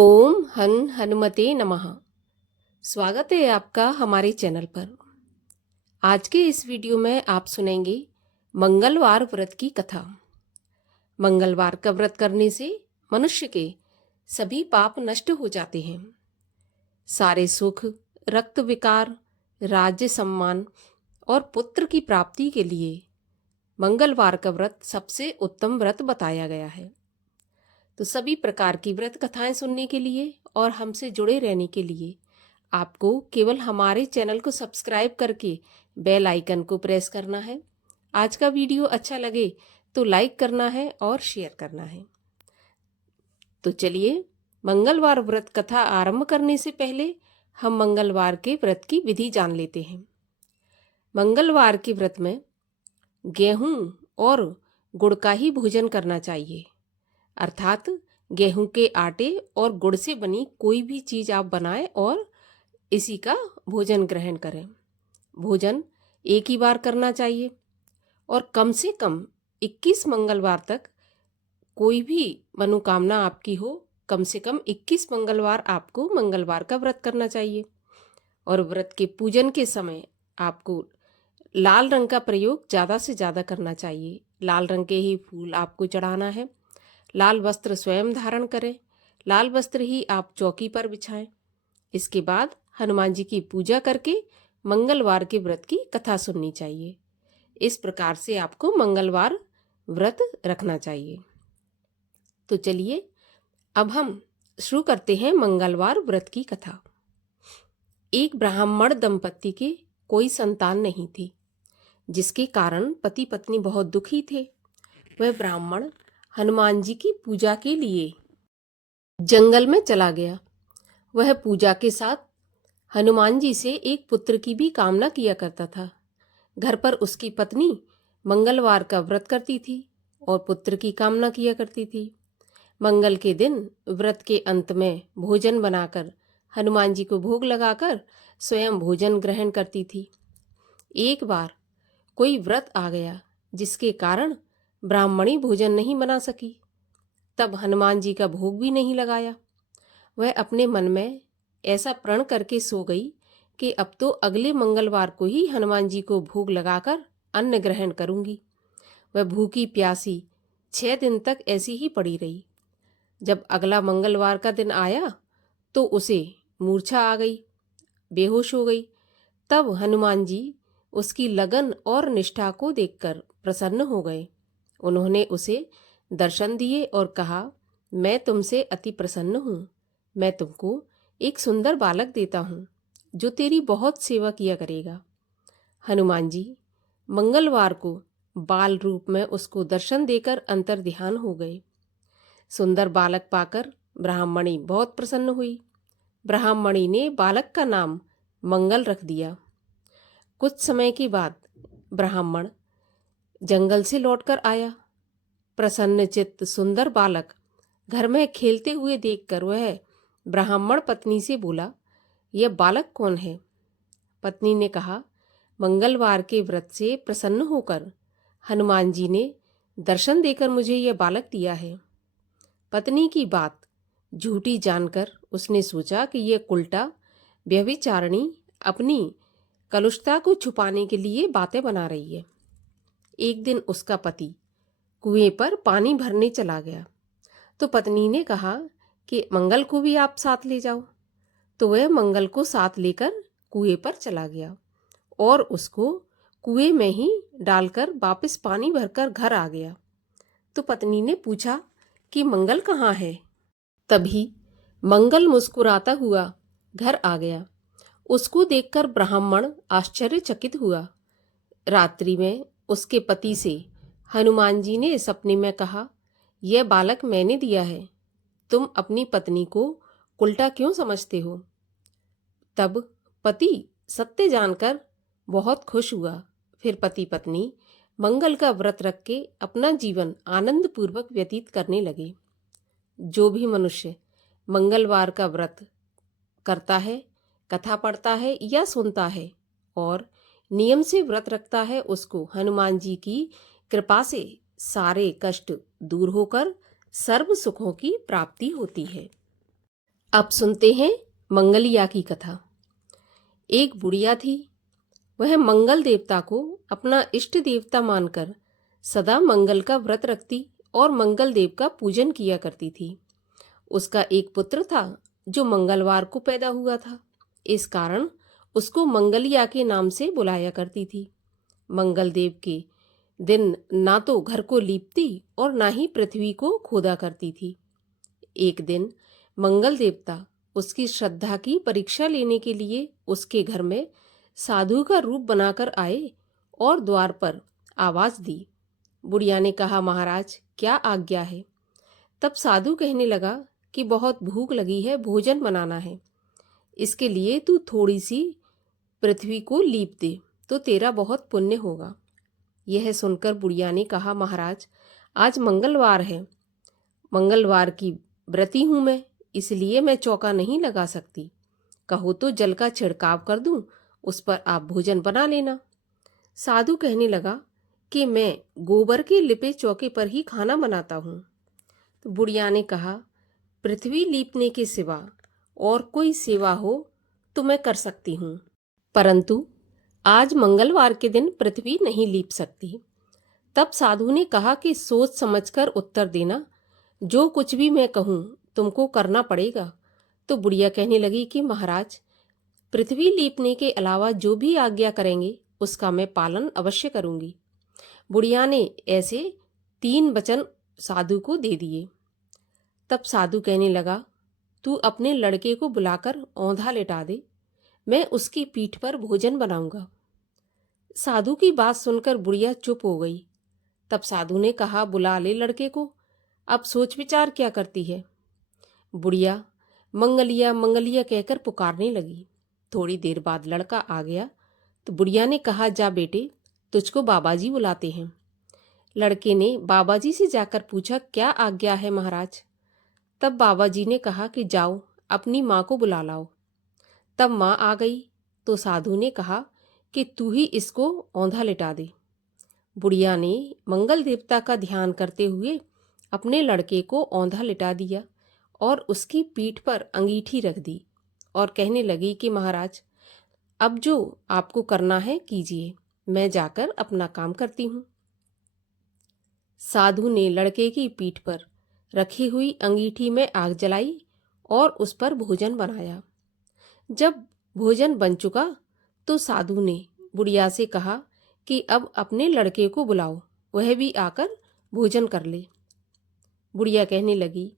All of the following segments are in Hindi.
ओम हनुमते नमः। स्वागत है आपका हमारे चैनल पर। आज के इस वीडियो में आप सुनेंगे मंगलवार व्रत की कथा। मंगलवार का व्रत करने से मनुष्य के सभी पाप नष्ट हो जाते हैं। सारे सुख, रक्त विकार, राज्य सम्मान और पुत्र की प्राप्ति के लिए मंगलवार का व्रत सबसे उत्तम व्रत बताया गया है। तो सभी प्रकार की व्रत कथाएं सुनने के लिए और हमसे जुड़े रहने के लिए आपको केवल हमारे चैनल को सब्सक्राइब करके बेल आइकन को प्रेस करना है। आज का वीडियो अच्छा लगे तो लाइक करना है और शेयर करना है। तो चलिए, मंगलवार व्रत कथा आरंभ करने से पहले हम मंगलवार के व्रत की विधि जान लेते हैं। मंगलवार के व्रत में गेहूं और गुड़ का ही भोजन करना चाहिए, अर्थात गेहूं के आटे और गुड़ से बनी कोई भी चीज आप बनाएं और इसी का भोजन ग्रहण करें। भोजन एक ही बार करना चाहिए और कम से कम 21 मंगलवार तक, कोई भी मनोकामना आपकी हो, कम से कम 21 मंगलवार आपको मंगलवार का व्रत करना चाहिए। और व्रत के पूजन के समय आपको लाल रंग का प्रयोग ज़्यादा से ज़्यादा करना चाहिए। लाल रंग के ही फूल आपको चढ़ाना है। लाल वस्त्र स्वयं धारण करें। लाल वस्त्र ही आप चौकी पर बिछाएं। इसके बाद हनुमान जी की पूजा करके मंगलवार के व्रत की कथा सुननी चाहिए। इस प्रकार से आपको मंगलवार व्रत रखना चाहिए। तो चलिए, अब हम शुरू करते हैं मंगलवार व्रत की कथा। एक ब्राह्मण दंपत्ति के कोई संतान नहीं थी, जिसके कारण पति पत्नी बहुत दुखी थे। वह ब्राह्मण हनुमान जी की पूजा के लिए जंगल में चला गया। वह पूजा के साथ हनुमान जी से एक पुत्र की भी कामना किया करता था। घर पर उसकी पत्नी मंगलवार का व्रत करती थी और पुत्र की कामना किया करती थी। मंगल के दिन व्रत के अंत में भोजन बनाकर हनुमान जी को भोग लगाकर स्वयं भोजन ग्रहण करती थी। एक बार कोई व्रत आ गया, जिसके कारण ब्राह्मणी भोजन नहीं बना सकी। तब हनुमान जी का भोग भी नहीं लगाया। वह अपने मन में ऐसा प्रण करके सो गई कि अब तो अगले मंगलवार को ही हनुमान जी को भोग लगाकर अन्न ग्रहण करूंगी। वह भूखी प्यासी 6 दिन तक ऐसी ही पड़ी रही। जब अगला मंगलवार का दिन आया तो उसे मूर्छा आ गई, बेहोश हो गई। तब हनुमान जी उसकी लगन और निष्ठा को देखकर प्रसन्न हो गए। उन्होंने उसे दर्शन दिए और कहा, मैं तुमसे अति प्रसन्न हूँ। मैं तुमको एक सुंदर बालक देता हूँ, जो तेरी बहुत सेवा किया करेगा। हनुमान जी मंगलवार को बाल रूप में उसको दर्शन देकर अंतर्ध्यान हो गए। सुंदर बालक पाकर ब्राह्मणी बहुत प्रसन्न हुई। ब्राह्मणी ने बालक का नाम मंगल रख दिया। कुछ समय के बाद ब्राह्मण जंगल से लौटकर आया। प्रसन्न चित्त सुंदर बालक घर में खेलते हुए देखकर वह ब्राह्मण पत्नी से बोला, यह बालक कौन है? पत्नी ने कहा, मंगलवार के व्रत से प्रसन्न होकर हनुमान जी ने दर्शन देकर मुझे यह बालक दिया है। पत्नी की बात झूठी जानकर उसने सोचा कि यह उल्टा व्यभिचारिणी अपनी कलुषता को छुपाने के लिए बातें बना रही है। एक दिन उसका पति कुएं पर पानी भरने चला गया, तो पत्नी ने कहा कि मंगल को भी आप साथ ले जाओ। तो वह मंगल को साथ लेकर कुएं पर चला गया और उसको कुएं में ही डालकर वापस पानी भरकर घर आ गया। तो पत्नी ने पूछा कि मंगल कहाँ है? तभी मंगल मुस्कुराता हुआ घर आ गया। उसको देखकर ब्राह्मण आश्चर्यचकित हुआ। रात्रि में उसके पति से हनुमान जी ने सपने में कहा, यह बालक मैंने दिया है, तुम अपनी पत्नी को उल्टा क्यों समझते हो? तब पति सत्य जानकर बहुत खुश हुआ। फिर पति पत्नी मंगल का व्रत रख के अपना जीवन आनंद पूर्वक व्यतीत करने लगे। जो भी मनुष्य मंगलवार का व्रत करता है, कथा पढ़ता है या सुनता है और नियम से व्रत रखता है, उसको हनुमान जी की कृपा से सारे कष्ट दूर होकर सर्व सुखों की प्राप्ति होती है। अब सुनते हैं मंगलिया की कथा। एक बुढ़िया थी। वह मंगल देवता को अपना इष्ट देवता मानकर सदा मंगल का व्रत रखती और मंगल देव का पूजन किया करती थी। उसका एक पुत्र था जो मंगलवार को पैदा हुआ था। इस कारण उसको मंगलिया के नाम से बुलाया करती थी। मंगल देव के दिन ना तो घर को लीपती और ना ही पृथ्वी को खोदा करती थी। एक दिन मंगल देवता उसकी श्रद्धा की परीक्षा लेने के लिए उसके घर में साधु का रूप बनाकर आए और द्वार पर आवाज दी। बुढ़िया ने कहा, महाराज क्या आज्ञा है? तब साधु कहने लगा कि बहुत भूख लगी है, भोजन बनाना है। इसके लिए तू थोड़ी सी पृथ्वी को लीप दे तो तेरा बहुत पुण्य होगा। यह सुनकर बुढ़िया ने कहा, महाराज आज मंगलवार है, मंगलवार की व्रती हूं मैं, इसलिए मैं चौका नहीं लगा सकती। कहो तो जल का छिड़काव कर दूं, उस पर आप भोजन बना लेना। साधु कहने लगा कि मैं गोबर के लिपे चौके पर ही खाना बनाता हूँ। तो बुढ़िया ने कहा, पृथ्वी लीपने के सिवा और कोई सेवा हो तो मैं कर सकती हूँ, परंतु आज मंगलवार के दिन पृथ्वी नहीं लीप सकती। तब साधु ने कहा कि सोच समझकर उत्तर देना, जो कुछ भी मैं कहूँ तुमको करना पड़ेगा। तो बुढ़िया कहने लगी कि महाराज पृथ्वी लीपने के अलावा जो भी आज्ञा करेंगे उसका मैं पालन अवश्य करूंगी। बुढ़िया ने ऐसे 3 वचन साधु को दे दिए। तब साधु कहने लगा, तू अपने लड़के को बुलाकर औंधा लेटा दे, मैं उसकी पीठ पर भोजन बनाऊंगा। साधु की बात सुनकर बुढ़िया चुप हो गई। तब साधु ने कहा, बुला ले लड़के को, अब सोच विचार क्या करती है। बुढ़िया मंगलिया मंगलिया कहकर पुकारने लगी। थोड़ी देर बाद लड़का आ गया तो बुढ़िया ने कहा, जा बेटे तुझको बाबाजी बुलाते हैं। लड़के ने बाबाजी से जाकर पूछा, क्या आज्ञा है महाराज? तब बाबाजी ने कहा कि जाओ अपनी माँ को बुला लाओ। तब माँ आ गई तो साधु ने कहा कि तू ही इसको औंधा लिटा दे। बुढ़िया ने मंगल देवता का ध्यान करते हुए अपने लड़के को औंधा लिटा दिया और उसकी पीठ पर अंगीठी रख दी और कहने लगी कि महाराज अब जो आपको करना है कीजिए, मैं जाकर अपना काम करती हूँ। साधु ने लड़के की पीठ पर रखी हुई अंगीठी में आग जलाई और उस पर भोजन बनाया। जब भोजन बन चुका तो साधु ने बुढ़िया से कहा कि अब अपने लड़के को बुलाओ, वह भी आकर भोजन कर ले। बुढ़िया कहने लगी,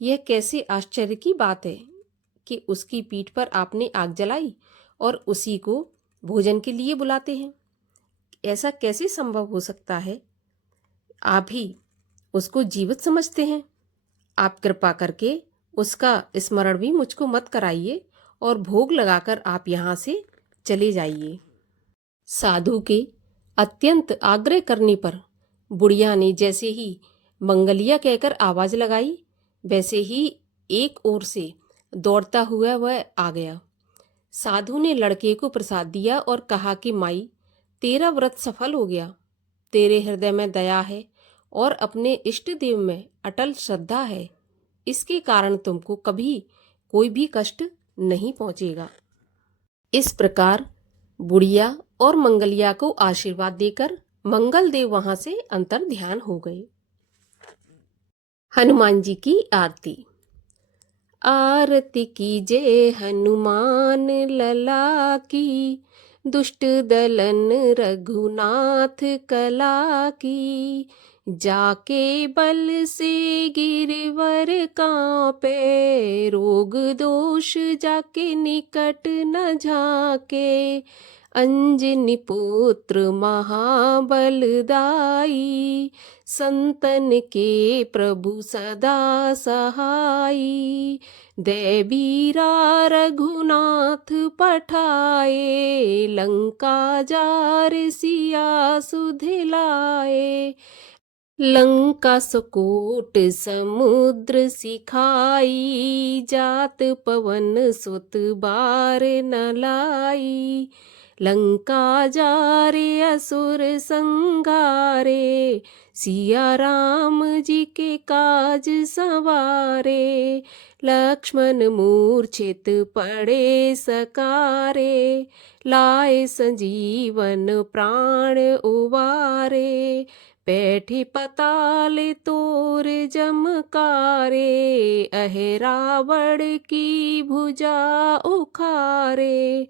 यह कैसे आश्चर्य की बात है कि उसकी पीठ पर आपने आग जलाई और उसी को भोजन के लिए बुलाते हैं। ऐसा कैसे संभव हो सकता है? आप ही उसको जीवित समझते हैं। आप कृपा करके उसका स्मरण भी मुझको मत कराइए और भोग लगाकर आप यहाँ से चले जाइए। साधु के अत्यंत आग्रह करने पर बुढ़िया ने जैसे ही मंगलिया कहकर आवाज लगाई, वैसे ही एक ओर से दौड़ता हुआ वह आ गया। साधु ने लड़के को प्रसाद दिया और कहा कि माई तेरा व्रत सफल हो गया, तेरे हृदय में दया है और अपने इष्ट देव में अटल श्रद्धा है, इसके कारण तुमको कभी कोई भी कष्ट नहीं पहुंचेगा। इस प्रकार बुढ़िया और मंगलिया को आशीर्वाद देकर मंगल देव वहां से अंतर ध्यान हो गए। हनुमान जी की आरती। आरती कीजे हनुमान लला की, दुष्ट दलन रघुनाथ कला की। जाके बल से गिरवर कांपे, रोग दोष जाके निकट न झाके। अंजनी पुत्र महाबलदाई, संतन के प्रभु सदा सहाई। दे बीरा रघुनाथ पठाए, लंका जार सिया सुधिलाए। लंका सुकोट समुद्र सिखाई, जात पवन सुत बार न लाई। लंका जारे असुर संगारे, सिया राम जी के काज संवारे। लक्ष्मण मूर्छित पड़े सकारे, लाए संजीवन प्राण उबारे। बैठे पताल तोर जमकारे, अहे रावण की भुजा उखारे।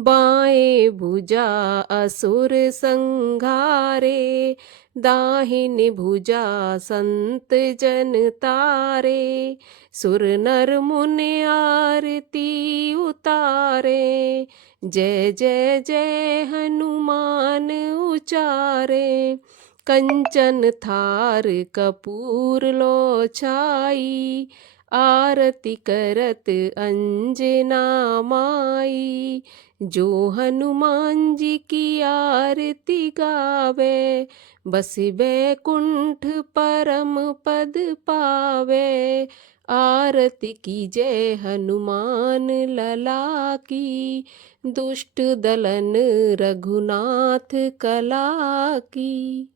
बाएं भुजा असुर संघारे, दाहिनी भुजा संत जन तारे। सुर नर मुनि आरती उतारे, जय जय जय हनुमान उचारे। कंचन थार कपूर लो छाई, आरती करत अंजना माई। जो हनुमान जी की आरती गावे, बस बैकुंठ परम पद पावे। आरती कीजय हनुमान लला की, दुष्ट दलन रघुनाथ कला की।